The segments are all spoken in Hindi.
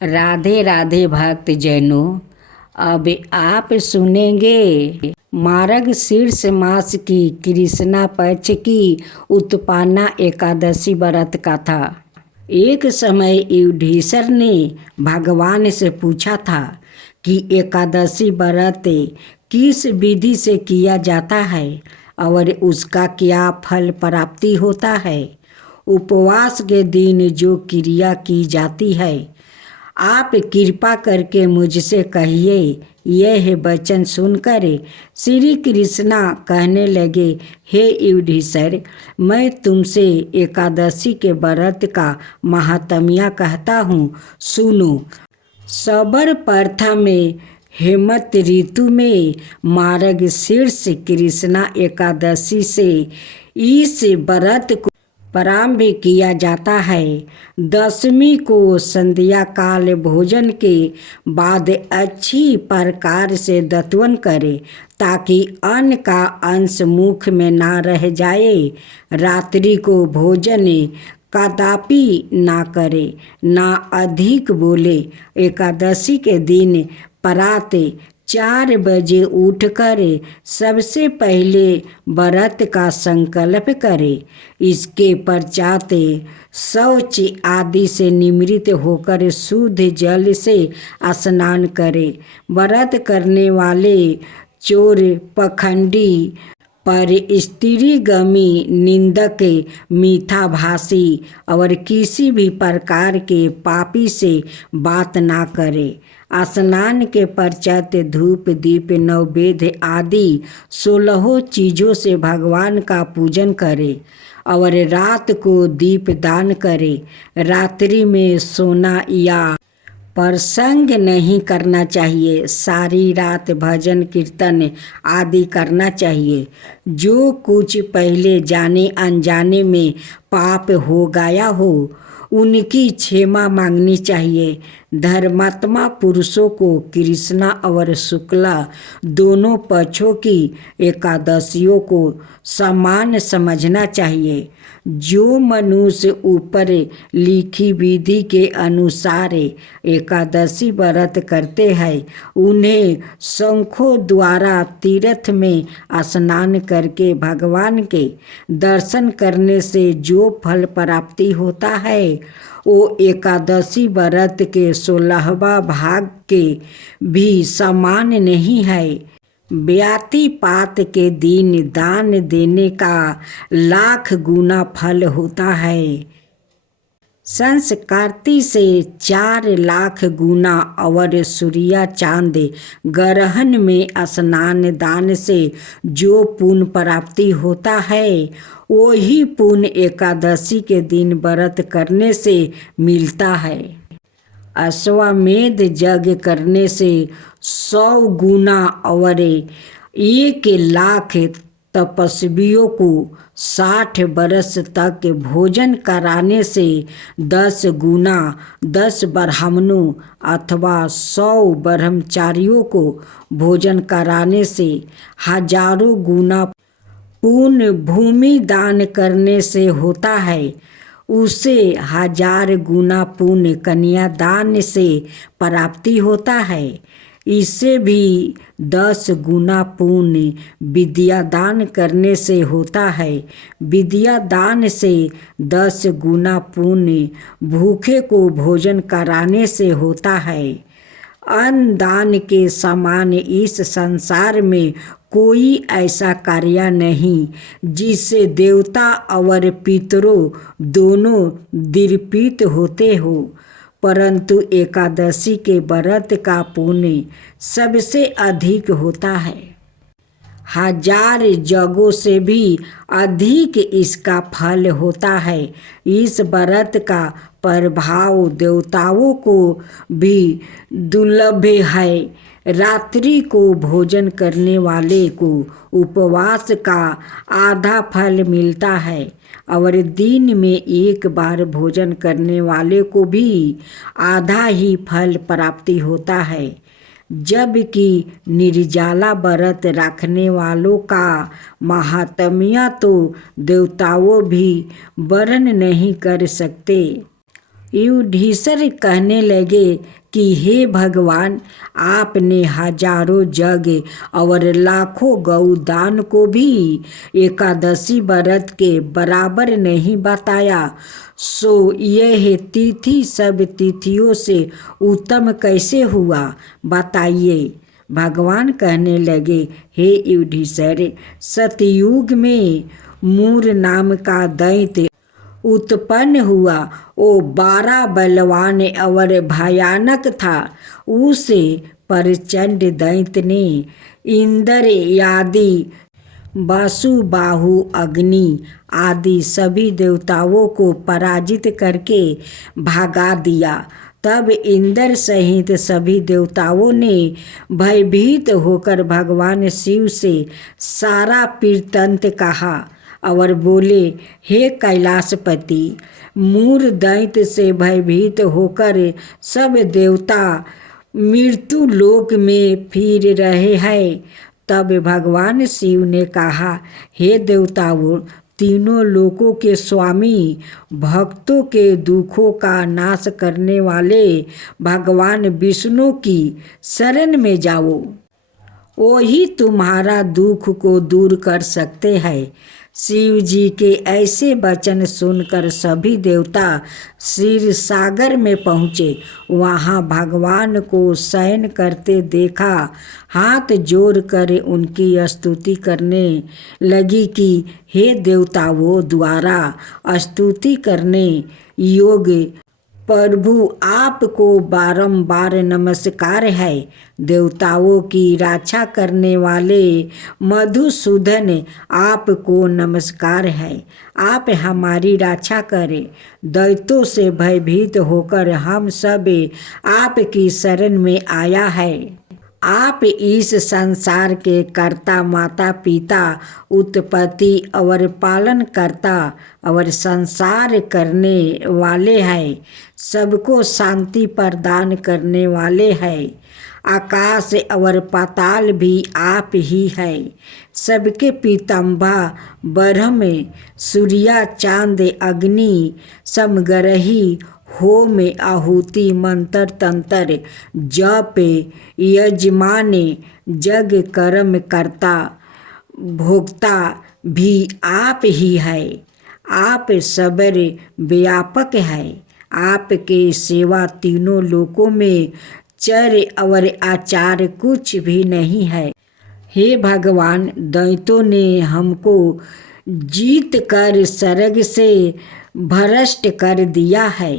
राधे राधे भक्त जैनों, अब आप सुनेंगे मार्ग शीर्ष मास की कृष्णा पक्ष की उत्पन्ना एकादशी व्रत कथा। एक समय युधिष्ठिर ने भगवान से पूछा था कि एकादशी व्रत किस विधि से किया जाता है और उसका क्या फल प्राप्ति होता है। उपवास के दिन जो क्रिया की जाती है, आप कृपा करके मुझसे कहिए। यह वचन सुनकर श्री कृष्णा कहने लगे, हे युधिष्ठिर, मैं तुमसे एकादशी के व्रत का महात्म्य कहता हूँ, सुनो। सबर प्रथम हेमंत ऋतु में मार्ग शीर्ष कृष्णा एकादशी से इस व्रत को प्रारंभ किया जाता है। दशमी को संध्या काल भोजन के बाद अच्छी प्रकार से दत्वन करें ताकि अन्न का अंश मुख में ना रह जाए। रात्रि को भोजन कदापि ना करे, ना अधिक बोले। एकादशी के दिन प्रात 4 बजे उठकर सबसे पहले व्रत का संकल्प करे। इसके पश्चात शौच आदि से निवृत्त होकर शुद्ध जल से स्नान करे। व्रत करने वाले चोर, पखंडी, पर स्त्रीगमी, निंदक, मीठा भाषी और किसी भी प्रकार के पापी से बात ना करे। स्नान के पश्चात धूप, दीप, नैवेद्य आदि 16 चीज़ों से भगवान का पूजन करे और रात को दीप दान करे। रात्रि में सोना या प्रसंग नहीं करना चाहिए। सारी रात भजन कीर्तन आदि करना चाहिए। जो कुछ पहले जाने अनजाने में पाप हो गया हो, उनकी क्षमा मांगनी चाहिए। धर्मात्मा पुरुषों को कृष्णा और शुक्ला दोनों पक्षों की एकादशियों को समान समझना चाहिए। जो मनुष्य ऊपर लिखी विधि के अनुसार एकादशी व्रत करते हैं, उन्हें शंखों द्वारा तीर्थ में स्नान करके भगवान के दर्शन करने से जो फल प्राप्ति होता है, वो एकादशी व्रत के 16वां भाग के भी समान नहीं है। व्यातिपात के दिन दान देने का 1,00,000 गुना फल होता है। संस्कृति से 4,00,000 गुना और सूर्य चांद ग्रहण में स्नान दान से जो पुण्य प्राप्ति होता है, वही पुण्य एकादशी के दिन व्रत करने से मिलता है। अश्वमेध यज्ञ करने से 100 गुना और 1,00,000 तपस्वियों को 60 वर्ष तक भोजन कराने से 10 गुना, 10 ब्राह्मणों अथवा 100 ब्रह्मचारियों को भोजन कराने से हजारों गुना पुण्य भूमि दान करने से होता है। उसे 1000 गुना पुण्य कन्यादान से प्राप्ति होता है। इससे भी 10 गुना पुण्य विद्या दान करने से होता है। विद्या दान से 10 गुना पुण्य भूखे को भोजन कराने से होता है। अन्न दान के समान इस संसार में कोई ऐसा कार्य नहीं जिससे देवता और पितरों दोनों तृप्त होते हो, परंतु एकादशी के व्रत का पुण्य सबसे अधिक होता है। 1000 यज्ञों से भी अधिक इसका फल होता है। इस व्रत का प्रभाव देवताओं को भी दुर्लभ है। रात्रि को भोजन करने वाले को उपवास का आधा फल मिलता है और दिन में एक बार भोजन करने वाले को भी आधा ही फल प्राप्ति होता है। जबकि निर्जला व्रत रखने वालों का महात्म्य तो देवताओं भी वर्णन नहीं कर सकते। युधिष्ठिर कहने लगे कि हे भगवान, आपने हजारों यज्ञ और लाखों गौदान को भी एकादशी व्रत के बराबर नहीं बताया, सो यह तिथि सब तिथियों से उत्तम कैसे हुआ, बताइए। भगवान कहने लगे, हे युधिष्ठिर, सतयुग में मूर नाम का दैत्य उत्पन्न हुआ। वो 12 बलवान और भयानक था। उसे प्रचंड दैत्य ने इंद्र आदि, वसुबाहु, अग्नि आदि सभी देवताओं को पराजित करके भगा दिया। तब इंद्र सहित सभी देवताओं ने भयभीत होकर भगवान शिव से सारा वृत्तांत कहा और बोले, हे कैलाशपति, मूर दैत्य से भयभीत होकर सब देवता मृत्यु लोक में फिर रहे हैं। तब भगवान शिव ने कहा, हे देवताओं, तीनों लोकों के स्वामी, भक्तों के दुखों का नाश करने वाले भगवान विष्णु की शरण में जाओ। वही तुम्हारा दुख को दूर कर सकते हैं। शिव जी के ऐसे वचन सुनकर सभी देवता क्षीर सागर में पहुँचे। वहाँ भगवान को शयन करते देखा। हाथ जोड़कर उनकी स्तुति करने लगी कि हे देवताओं द्वारा स्तुति करने योग्य प्रभु, आपको बारंबार नमस्कार है। देवताओं की रक्षा करने वाले मधुसूदन, आपको नमस्कार है। आप हमारी रक्षा करें। दैत्यों से भयभीत होकर हम सब आपकी शरण में आया है। आप इस संसार के कर्ता, माता पिता, उत्पत्ति और पालन करता और संसार करने वाले हैं। सबको शांति प्रदान करने वाले हैं। आकाश और पाताल भी आप ही है। सबके पीताम्बर ब्रह्म, सूर्य, चांद, अग्नि, समग्रही, होम, आहुति, मंत्र, तंत्र, जप, यजमान, जग कर्म करता, भोक्ता भी आप ही है। आप सबर व्यापक है। आपके सेवा तीनों लोकों में चर और आचार कुछ भी नहीं है। हे भगवान, दैत्यों ने हमको जीत कर स्वर्ग से भ्रष्ट कर दिया है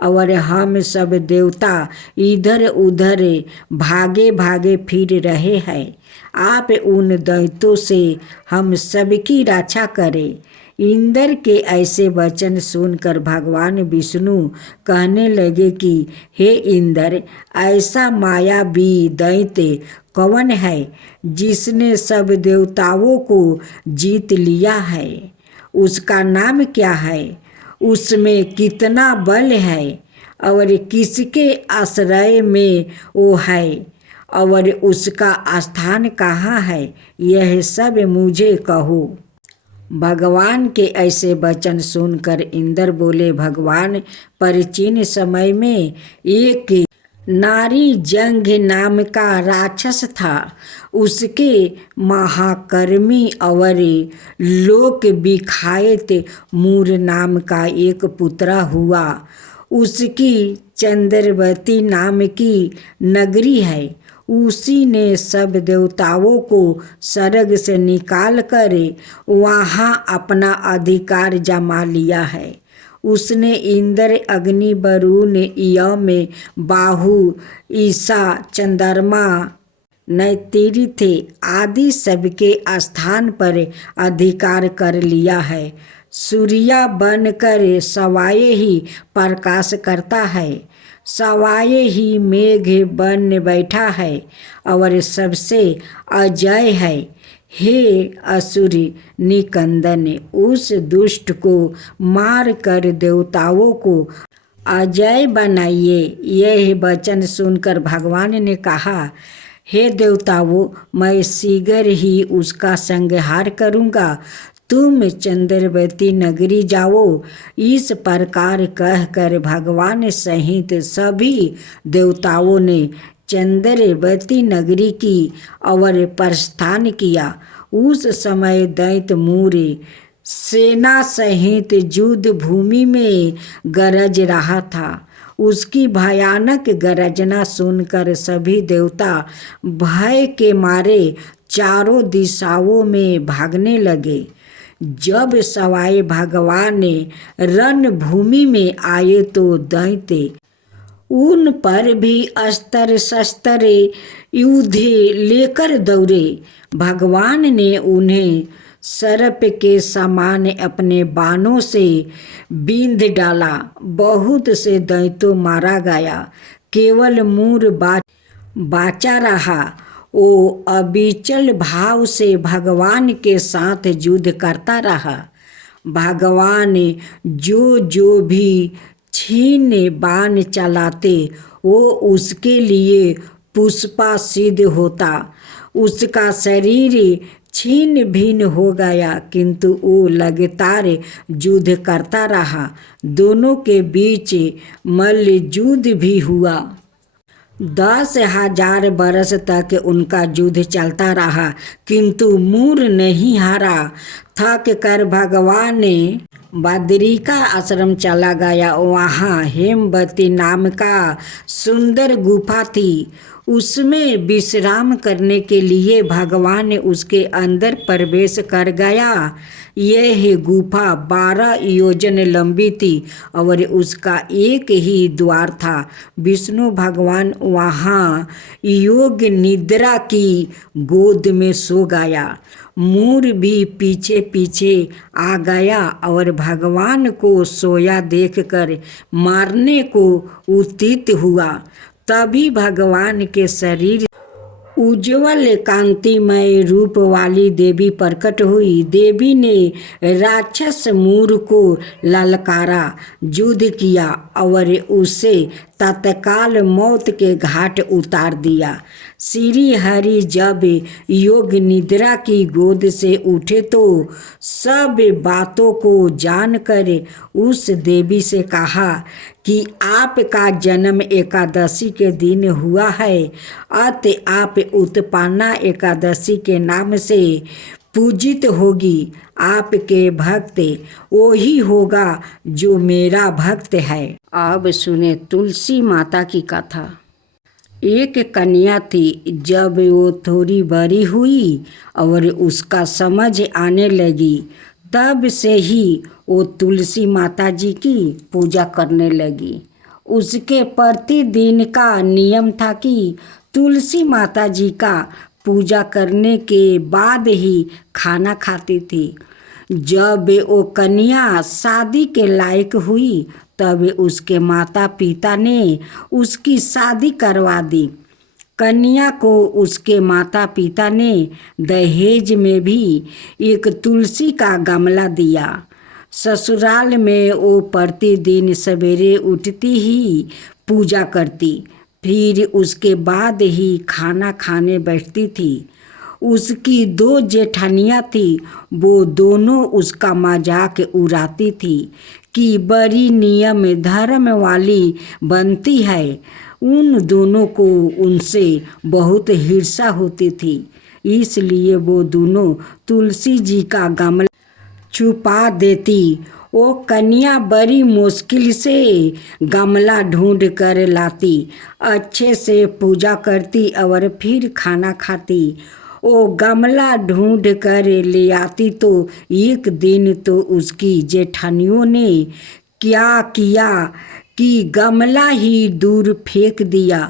और हम सब देवता इधर उधर भागे भागे फिर रहे हैं। आप उन दैत्यों से हम सबकी रक्षा करें। इंद्र के ऐसे वचन सुनकर भगवान विष्णु कहने लगे कि हे इंद्र, ऐसा मायावी दैत्य कौन है जिसने सब देवताओं को जीत लिया है? उसका नाम क्या है? उसमें कितना बल है और किसके आश्रय में वो है और उसका स्थान कहाँ है? यह सब मुझे कहो। भगवान के ऐसे वचन सुनकर इंद्र बोले, भगवान, प्राचीन समय में एक नारी जंघ नाम का राक्षस था। उसके महाकर्मी और लोक विख्यात मूर नाम का एक पुत्र हुआ। उसकी चंद्रवती नाम की नगरी है। उसी ने सब देवताओं को स्वर्ग से निकाल कर वहाँ अपना अधिकार जमा लिया है। उसने इंद्र, अग्नि, वरुण, यम, बाहु, ईशा, चंद्रमा, नैतिरिथ आदि सबके स्थान पर अधिकार कर लिया है। सूर्य बनकर सवाए ही प्रकाश करता है, सवाए ही मेघ बन बैठा है और सबसे अजय है। हे असुर निकंदन, उस दुष्ट को मार कर देवताओं को अजय बनाइए। यह वचन सुनकर भगवान ने कहा, हे देवताओं, मैं शीघ्र ही उसका संहार करूँगा। तुम चंद्रवती नगरी जाओ। इस प्रकार कहकर भगवान सहित सभी देवताओं ने चंद्रवती नगरी की और प्रस्थान किया। उस समय दैत्य मूर्य सेना सहित युद्ध भूमि में गरज रहा था। उसकी भयानक गरजना सुनकर सभी देवता भय के मारे चारों दिशाओं में भागने लगे। जब सवाई भगवान रणभूमि में आए तो दैत्य उन पर भी अस्त्र शस्त्र युद्ध लेकर दौड़े। भगवान ने उन्हें सर्प के समान अपने बाणों से बींध डाला। बहुत से दैत्यों मारा गया, केवल मूर बाचा रहा। वो अविचल भाव से भगवान के साथ युद्ध करता रहा। भगवान जो भी छीन बाण चलाते वो उसके लिए पुष्पा सिद्ध होता। उसका शरीर छीन भिन्न हो गया, किंतु वो लगातार युद्ध करता रहा। दोनों के बीच मल्ल युद्ध भी हुआ। 10,000 बरस तक उनका युद्ध चलता रहा, किंतु मूर नहीं हारा। थक कर भगवान ने बद्रिका आश्रम चला गया। वहाँ हेमवती नाम का सुंदर गुफा थी। उसमें विश्राम करने के लिए भगवान उसके अंदर प्रवेश कर गया। यह गुफा 12 योजन लंबी थी और उसका एक ही द्वार था। विष्णु भगवान वहाँ योग निद्रा की गोद में सो गया। मूर भी पीछे पीछे आ गया और भगवान को सोया देखकर मारने को उद्यत हुआ। तभी भगवान के शरीर उज्ज्वल कांतिमय रूप वाली देवी प्रकट हुई। देवी ने राक्षस मूर को ललकारा, युद्ध किया और उसे तत्काल मौत के घाट उतार दिया। श्री हरि जब योग निद्रा की गोद से उठे तो सब बातों को जानकर उस देवी से कहा कि आपका जन्म एकादशी के दिन हुआ है, अतः आप उत्पन्ना एकादशी के नाम से पूजित होगी। आपके भक्त वही होगा जो मेरा भक्त है। अब सुने तुलसी माता की कथा। एक कन्या थी। जब वो थोड़ी बड़ी हुई और उसका समझ आने लगी, तब से ही वो तुलसी माता जी की पूजा करने लगी। उसके प्रतिदिन का नियम था कि तुलसी माता जी का पूजा करने के बाद ही खाना खाती थी। जब वो कन्या शादी के लायक हुई तब उसके माता पिता ने उसकी शादी करवा दी। कन्या को उसके माता पिता ने दहेज में भी एक तुलसी का गमला दिया। ससुराल में वो प्रतिदिन सवेरे उठती ही पूजा करती, फिर उसके बाद ही खाना खाने बैठती थी। उसकी 2 जेठानियाँ थी। वो दोनों उसका मजाक उड़ाती थी कि बड़ी नियम धर्म वाली बनती है। उन दोनों को उनसे बहुत ईर्ष्या होती थी, इसलिए वो दोनों तुलसी जी का गमला छुपा देती। वो कन्या बड़ी मुश्किल से गमला ढूंढ कर लाती, अच्छे से पूजा करती और फिर खाना खाती। वो गमला ढूंढ कर ले आती तो एक दिन तो उसकी जेठानियों ने क्या किया कि गमला ही दूर फेंक दिया।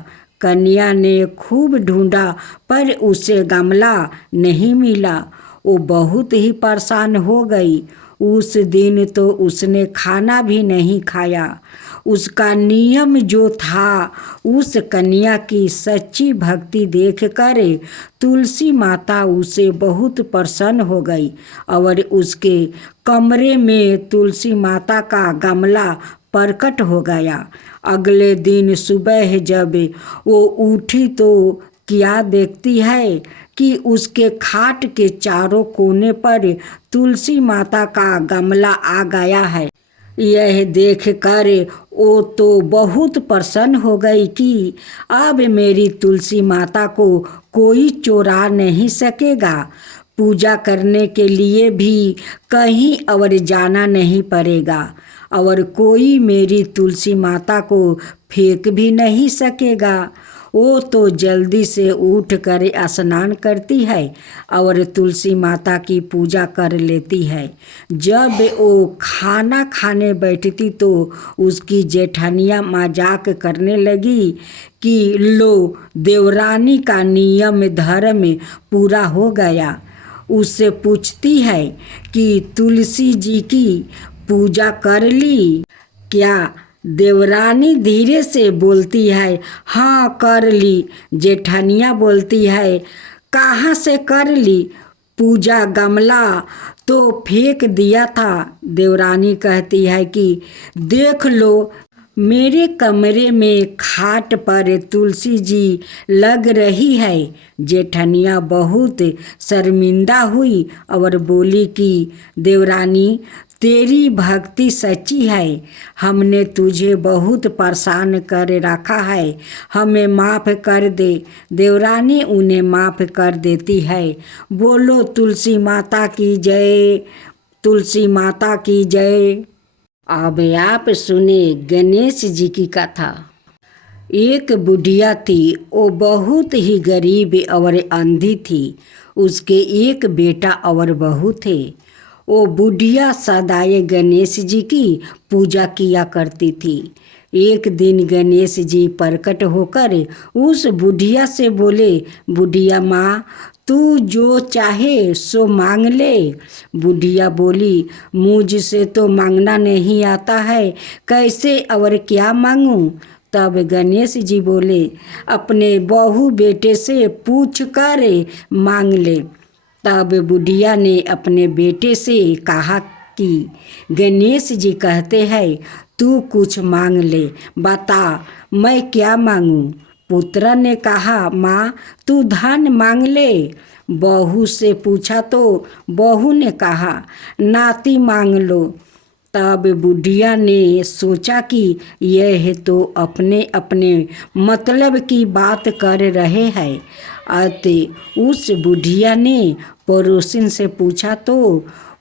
कन्या ने खूब ढूंढा पर उसे गमला नहीं मिला। वो बहुत ही परेशान हो गई। उस दिन तो उसने खाना भी नहीं खाया। उसका नियम जो था, उस कन्या की सच्ची भक्ति देखकर तुलसी माता उसे बहुत प्रसन्न हो गई और उसके कमरे में तुलसी माता का गमला प्रकट हो गया। अगले दिन सुबह जब वो उठी तो क्या देखती है कि उसके खाट के चारों कोने पर तुलसी माता का गमला आ गया है। यह देखकर वो तो बहुत प्रसन्न हो गई कि अब मेरी तुलसी माता को कोई चुरा नहीं सकेगा। पूजा करने के लिए भी कहीं और जाना नहीं पड़ेगा और कोई मेरी तुलसी माता को फेंक भी नहीं सकेगा। वो तो जल्दी से उठ कर स्नान करती है और तुलसी माता की पूजा कर लेती है। जब वो खाना खाने बैठती तो उसकी जेठानियाँ मजाक करने लगी कि लो देवरानी का नियम धर्म पूरा हो गया। उससे पूछती है कि तुलसी जी की पूजा कर ली क्या? देवरानी धीरे से बोलती है, हाँ कर ली। जेठानिया बोलती है, कहाँ से कर ली? पूजा गमला तो फेंक दिया था। देवरानी कहती है कि देख लो मेरे कमरे में खाट पर तुलसी जी लग रही है। जेठनिया बहुत शर्मिंदा हुई और बोली कि देवरानी तेरी भक्ति सच्ची है, हमने तुझे बहुत परेशान कर रखा है, हमें माफ़ कर दे। देवरानी उन्हें माफ़ कर देती है। बोलो तुलसी माता की जय, तुलसी माता की जय। अब आप सुने गणेश जी की कथा। एक बुढ़िया थी, वो बहुत ही गरीब और अंधी थी। उसके एक बेटा और बहू थे। वो बुढ़िया सदाए गणेश जी की पूजा किया करती थी। एक दिन गणेश जी प्रकट होकर उस बुढ़िया से बोले, बुढ़िया माँ तू जो चाहे सो मांग ले। बुढ़िया बोली, मुझसे तो मांगना नहीं आता है, कैसे और क्या मांगूं? तब गणेश जी बोले, अपने बहू बेटे से पूछ कर मांग ले। तब बुढ़िया ने अपने बेटे से कहा कि गणेश जी कहते हैं तू कुछ मांग ले, बता मैं क्या मांगूं? पुत्र ने कहा, माँ तू धन मांग ले। बहू से पूछा तो बहू ने कहा, नाती मांग लो। तब बुढ़िया ने सोचा कि यह तो अपने अपने मतलब की बात कर रहे हैं। अतः उस बुढ़िया ने पड़ोसिन से पूछा तो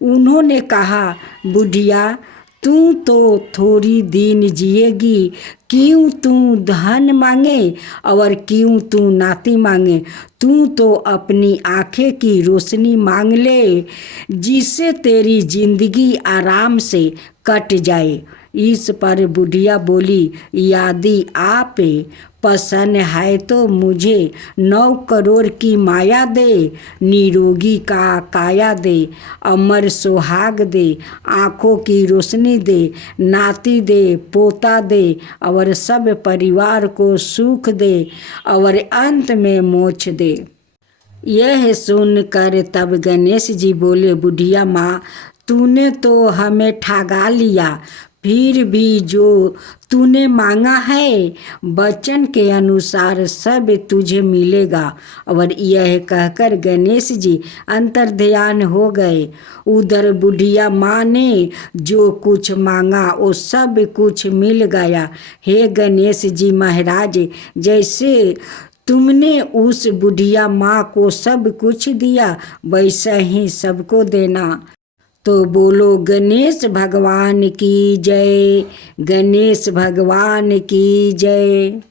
उन्होंने कहा, बुढ़िया तू तो थोड़ी दिन जिएगी, क्यों तू धन मांगे और क्यों तू नाती मांगे? तू तो अपनी आँखें की रोशनी मांग ले, जिससे तेरी जिंदगी आराम से कट जाए। इस पर बुढ़िया बोली, यदि आप पसंद है तो मुझे 9 करोड़ की माया दे, निरोगी का काया दे, अमर सुहाग दे, आँखों की रोशनी दे, नाती दे, पोता दे और सब परिवार को सुख दे और अंत में मोक्ष दे। यह सुनकर तब गणेश जी बोले, बुढ़िया माँ तूने तो हमें ठगा लिया, फिर भी जो तूने मांगा है वचन के अनुसार सब तुझे मिलेगा। और यह कहकर गणेश जी अंतर्ध्यान हो गए। उधर बुढ़िया माँ ने जो कुछ मांगा वो सब कुछ मिल गया। हे गणेश जी महाराज, जैसे तुमने उस बुढ़िया माँ को सब कुछ दिया वैसा ही सबको देना। तो बोलो गणेश भगवान की जय, गणेश भगवान की जय।